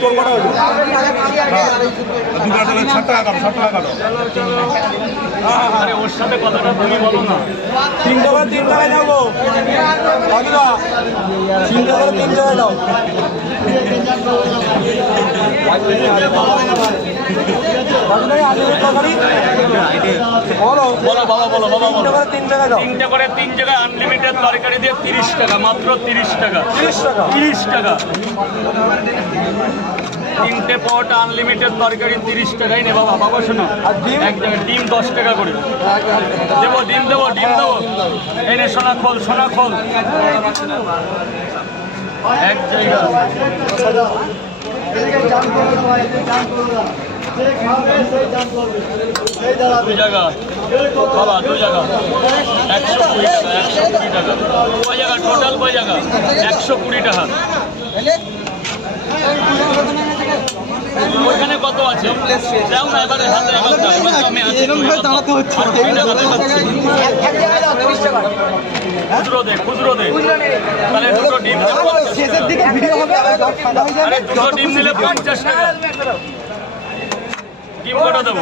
তোর কটা হলো 60 টাকা কাটো 60 টাকা কাটো। ওর সাথে কথাটা তুমি বলো না। 3 টাকা 3 টাকায় দাও গো বাকিরা 3 টাকা 3 টাকায় দাও। বলো বলো বাবা বলো বাবা বলো। 3 টাকা দাও। 3টে করে 3 জায়গায় আনলিমিটেড তরকারি দিয়ে 30 টাকা, মাত্র 30 টাকা। 30 টাকা 30 টাকা 3টে পরোটা আনলিমিটেড তরকারি 30 টাকাই নে বাবা। বাবা শোনো, আর ডিম? এক জায়গায় ডিম 10 টাকা করে দেবো। ডিম দেবো, ডিম দেবো। এই নে সোনা খোল, সোনা খোল। এক জায়গা দু জায়গা বাবা, দু জায়গা 120 টাকা, 120 টাকা। কয় জায়গা টোটাল, কয় জায়গা? 120 টাকা। ওইখানে কত আছে দাও না, এবারে হাতে এবার দাও। এবার তো আমি আছি, খুচরো দে, খুচরো দে। তাহলে দুটো ডিম দে 50 টাকা। আরে দুটো ডিম নিলে 50 টাকা। ডিম কটা দেবো?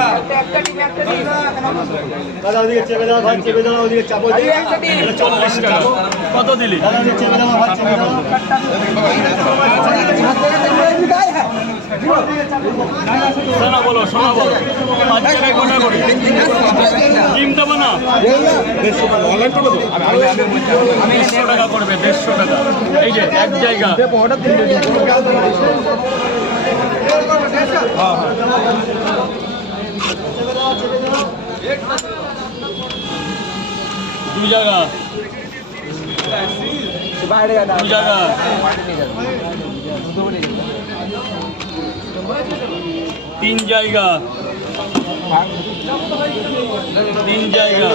40 টাকা। কত দিলি? শোনা বলো, শোনা বলো। 5 টাকায় কটা করে ডিম দেবো না? 150 টাকা করবে, 150 টাকা। এই যে এক জায়গা দু জায়গা, দু জায়গা 3 জায়গা, 3 জায়গা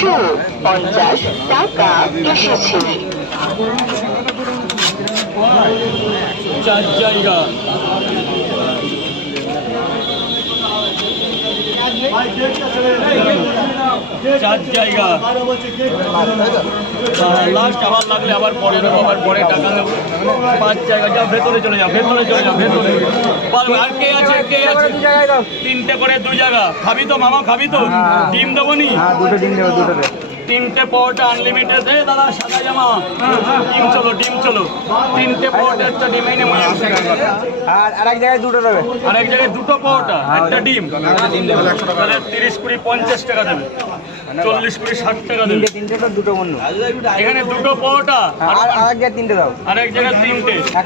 150 টাকা এসেছে। 4 জায়গা, 4 জায়গা। লাস্ট আবার লাগলে আবার পরে নেবো, আবার পরে টাকা নেবো। 5 জায়গা। যাও ভেতরে চলে যাও, ভেতরে চলে যাও, ভেতরে। আর কে আছে, কে আছে? 3টে করে 2 জায়গা। খাবি তো মামা, খাবি তো? ডিম দেবো নি? দুটো ডিম দেবো, দুটো দে। 3টে পরোটা আনলিমিটেড। দাদা সাদা জামা, ডিম চলো, ডিম চলো। 3টে পরোটা, একটা ডিম এনে মনে আর আরেক জায়গায় দুটো দেবে। আর এক জায়গায় 2টো পরোটা, একটা ডিম। তাহলে 30 কুড়ি 50 টাকা দেবে। 40 কুড়ি 60 টাকা দেবে। 3টে তো দুটো বন্ধু। এখানে 2টো পরোটা আর আরেক জায়গায় 3টে দাও। আর এক জায়গায় 3টে।